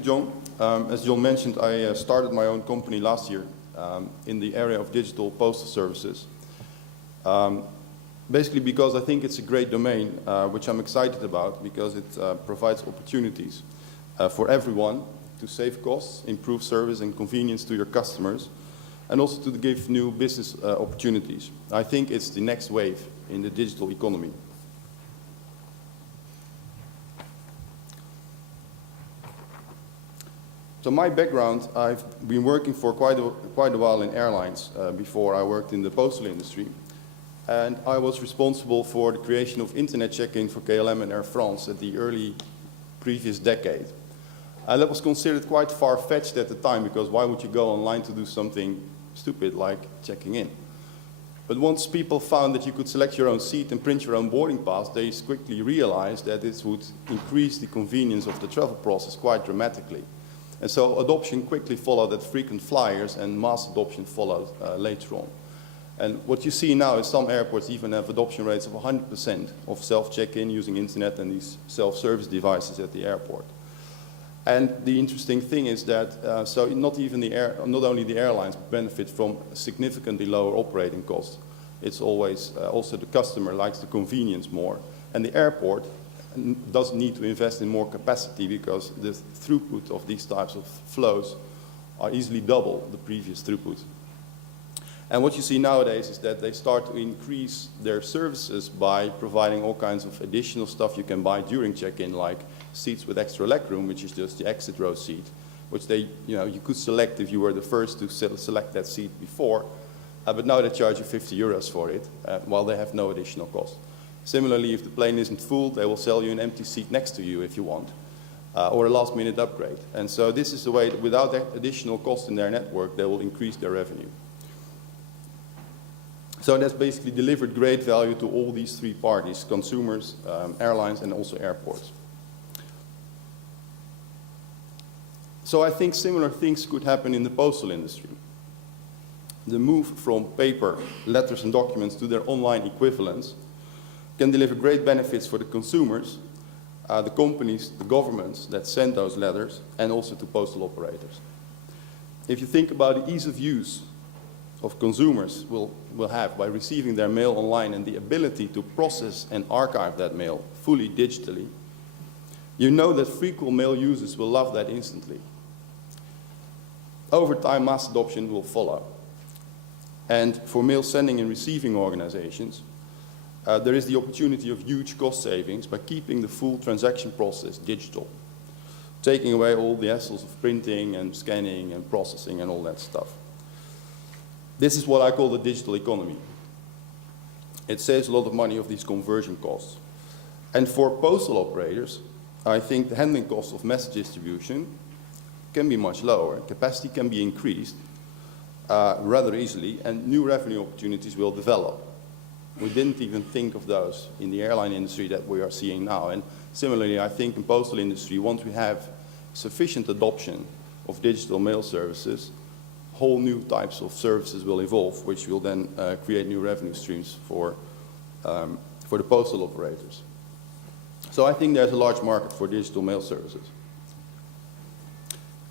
you, John. As John mentioned, I started my own company last year in the area of digital postal services. Basically because I think it's a great domain, which I'm excited about because it provides opportunities for everyone to save costs, improve service and convenience to your customers, and also to give new business opportunities. I think it's the next wave in the digital economy. So my background, I've been working for quite a while in airlines before I worked in the postal industry. And I was responsible for the creation of internet check-in for KLM and Air France at the early previous decade. And that was considered quite far-fetched at the time, because why would you go online to do something stupid like checking in? But once people found that you could select your own seat and print your own boarding pass, they quickly realized that this would increase the convenience of the travel process quite dramatically. And so adoption quickly followed at frequent flyers, and mass adoption followed later on. And what you see now is some airports even have adoption rates of 100% of self-check-in using internet and these self-service devices at the airport. And the interesting thing is that so not only the airlines benefit from significantly lower operating costs. It's always also the customer likes the convenience more, and the airport doesn't need to invest in more capacity because the throughput of these types of flows are easily double the previous throughput. And what you see nowadays is that they start to increase their services by providing all kinds of additional stuff you can buy during check-in, like seats with extra legroom, which is just the exit row seat, which you could select if you were the first to select that seat before, but now they charge you 50 euros for it, while they have no additional cost. Similarly, if the plane isn't full, they will sell you an empty seat next to you if you want, or a last-minute upgrade. And so this is the way that without that additional cost in their network, they will increase their revenue. So that's basically delivered great value to all these three parties: consumers, airlines, and also airports. So I think similar things could happen in the postal industry. The move from paper, letters and documents to their online equivalents can deliver great benefits for the consumers, the companies, the governments that send those letters, and also to postal operators. If you think about the ease of use of consumers will have by receiving their mail online and the ability to process and archive that mail fully digitally, you know that frequent mail users will love that instantly. Over time, mass adoption will follow. And for mail sending and receiving organizations, there is the opportunity of huge cost savings by keeping the full transaction process digital, taking away all the hassles of printing and scanning and processing and all that stuff. This is what I call the digital economy. It saves a lot of money of these conversion costs. And for postal operators, I think the handling cost of message distribution can be much lower. Capacity can be increased rather easily, and new revenue opportunities will develop. We didn't even think of those in the airline industry that we are seeing now. And similarly, I think in postal industry, once we have sufficient adoption of digital mail services, whole new types of services will evolve, which will then create new revenue streams for the postal operators. So I think there's a large market for digital mail services.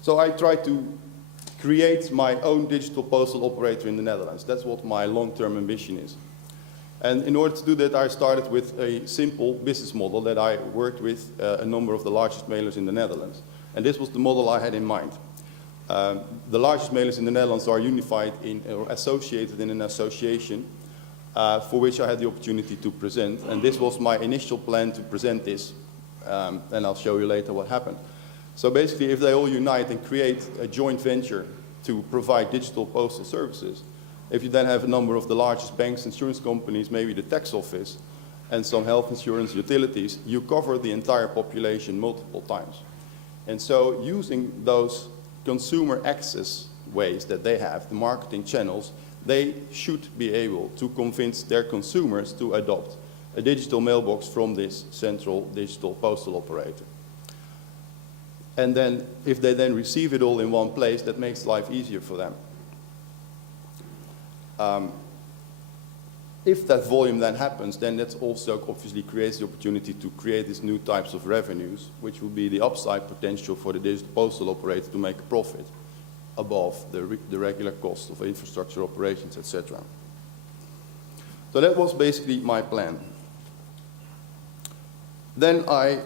So I try to create my own digital postal operator in the Netherlands. That's what my long-term ambition is. And in order to do that, I started with a simple business model that I worked with a number of the largest mailers in the Netherlands. And this was the model I had in mind. The largest mailers in the Netherlands are unified or associated in an association for which I had the opportunity to present. And this was my initial plan to present this, and I'll show you later what happened. So basically, if they all unite and create a joint venture to provide digital postal services, if you then have a number of the largest banks, insurance companies, maybe the tax office, and some health insurance utilities, you cover the entire population multiple times. And so using those consumer access ways that they have, the marketing channels, they should be able to convince their consumers to adopt a digital mailbox from this central digital postal operator. And then, if they then receive it all in one place, that makes life easier for them. If that volume then happens, then that also obviously creates the opportunity to create these new types of revenues, which will be the upside potential for the digital postal operator to make a profit above the regular cost of infrastructure operations, etc. So that was basically my plan. Then I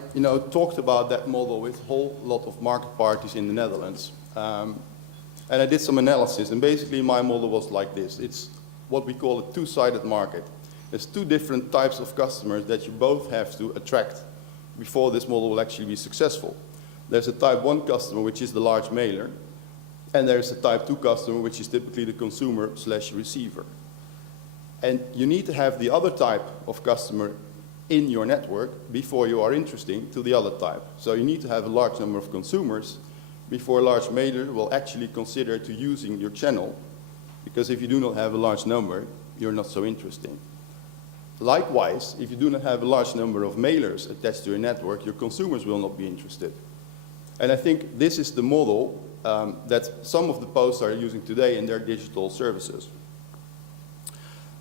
talked about that model with a whole lot of market parties in the Netherlands. And I did some analysis, and basically my model was like this. It's what we call a two-sided market. There's two different types of customers that you both have to attract before this model will actually be successful. There's a type 1 customer, which is the large mailer, and there's a type 2 customer, which is typically the consumer/receiver. And you need to have the other type of customer in your network before you are interesting to the other type. So you need to have a large number of consumers before a large mailer will actually consider to using your channel, because if you do not have a large number, you're not so interesting. Likewise, if you do not have a large number of mailers attached to your network, your consumers will not be interested. And I think this is the model that some of the posts are using today in their digital services.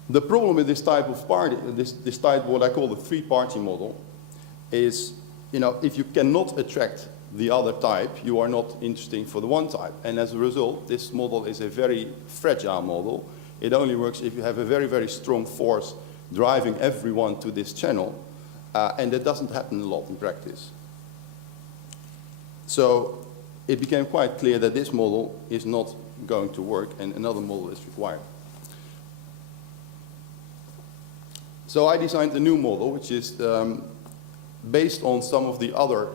The problem with this type of party, this type, what I call the three-party model, is, if you cannot attract the other type, you are not interesting for the one type. And as a result, this model is a very fragile model. It only works if you have a very, very strong force driving everyone to this channel, and that doesn't happen a lot in practice. So it became quite clear that this model is not going to work, and another model is required. So I designed a new model, which is based on some of the other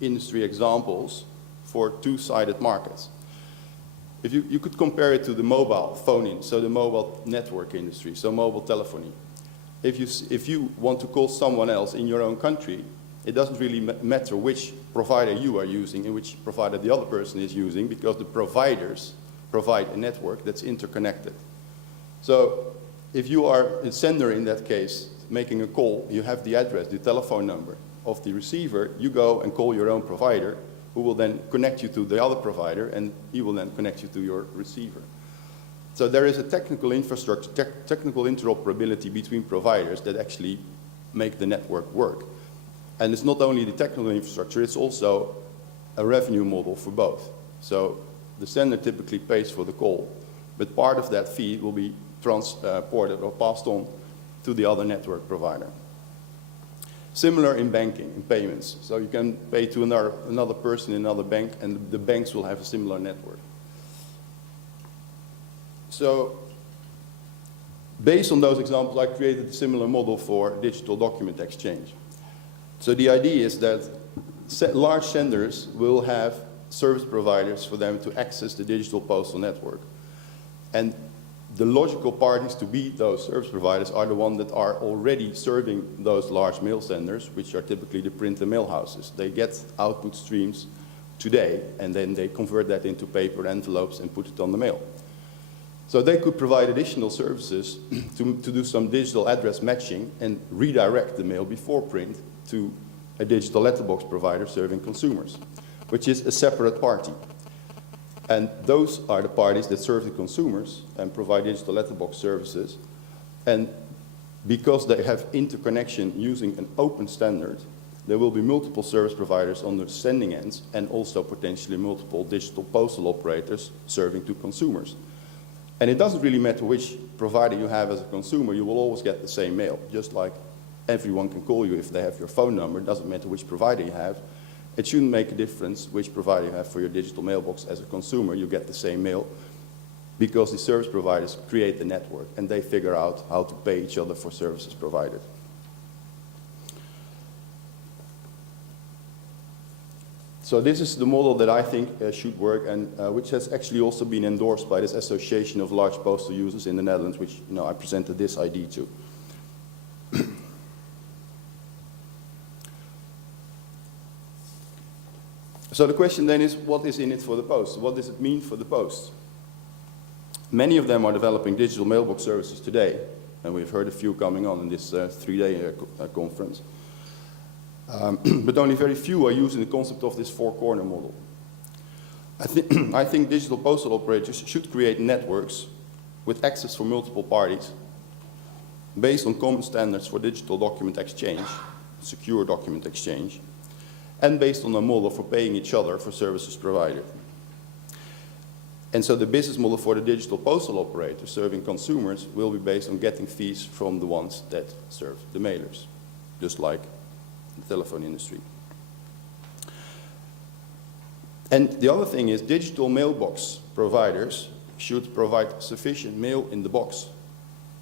industry examples for two-sided markets. If you could compare it to the mobile phone, so the mobile network industry, so mobile telephony. If you want to call someone else in your own country, it doesn't really matter which provider you are using and which provider the other person is using, because the providers provide a network that's interconnected. So if you are a sender in that case, making a call, you have the address, the telephone number of the receiver, you go and call your own provider, who will then connect you to the other provider, and he will then connect you to your receiver. So there is a technical infrastructure, technical interoperability between providers that actually make the network work. And it's not only the technical infrastructure, it's also a revenue model for both. So the sender typically pays for the call, but part of that fee will be transported or passed on to the other network provider. Similar in banking, in payments. So you can pay to another person in another bank, and the banks will have a similar network. So based on those examples, I created a similar model for digital document exchange. So the idea is that large senders will have service providers for them to access the digital postal network. And the logical parties to be those service providers are the ones that are already serving those large mail senders, which are typically the print and mail houses. They get output streams today, and then they convert that into paper envelopes and put it on the mail. So they could provide additional services to do some digital address matching and redirect the mail before print to a digital letterbox provider serving consumers, which is a separate party. And those are the parties that serve the consumers and provide digital letterbox services. And because they have interconnection using an open standard, there will be multiple service providers on the sending ends, and also potentially multiple digital postal operators serving to consumers. And it doesn't really matter which provider you have as a consumer, you will always get the same mail. Just like everyone can call you if they have your phone number, it doesn't matter which provider you have. It shouldn't make a difference which provider you have for your digital mailbox. As a consumer, you get the same mail, because the service providers create the network and they figure out how to pay each other for services provided. So this is the model that I think should work, and which has actually also been endorsed by this Association of Large Postal Users in the Netherlands, which I presented this ID to. So the question then is, what is in it for the post? What does it mean for the post? Many of them are developing digital mailbox services today, and we've heard a few coming on in this three-day conference. But only very few are using the concept of this four-corner model. I think digital postal operators should create networks with access for multiple parties, based on common standards for digital document exchange, secure document exchange, and based on a model for paying each other for services provided. And so the business model for the digital postal operator serving consumers will be based on getting fees from the ones that serve the mailers, just like the telephone industry. And the other thing is digital mailbox providers should provide sufficient mail in the box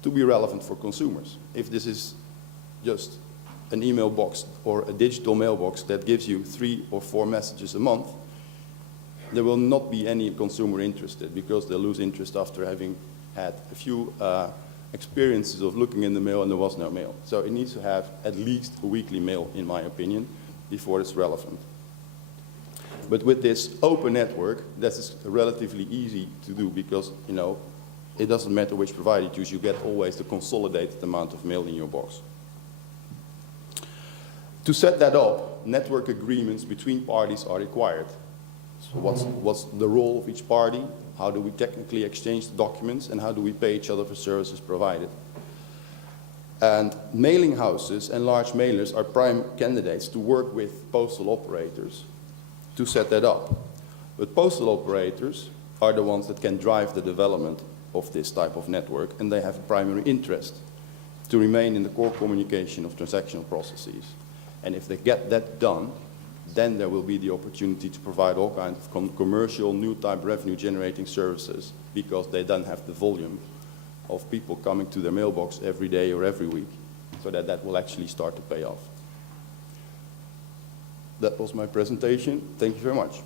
to be relevant for consumers. If this is just an email box or a digital mailbox that gives you 3 or 4 messages a month, there will not be any consumer interested because they'll lose interest after having had a few experiences of looking in the mail and there was no mail. So it needs to have at least a weekly mail, in my opinion, before it's relevant. But with this open network, that is relatively easy to do because, you know, it doesn't matter which provider you choose, you get always the consolidated amount of mail in your box. To set that up, network agreements between parties are required. So what's the role of each party? How do we technically exchange the documents? And how do we pay each other for services provided? And mailing houses and large mailers are prime candidates to work with postal operators to set that up. But postal operators are the ones that can drive the development of this type of network, and they have a primary interest to remain in the core communication of transactional processes. And if they get that done, then there will be the opportunity to provide all kinds of commercial, new type revenue generating services because they don't have the volume of people coming to their mailbox every day or every week, so that will actually start to pay off. That was my presentation. Thank you very much.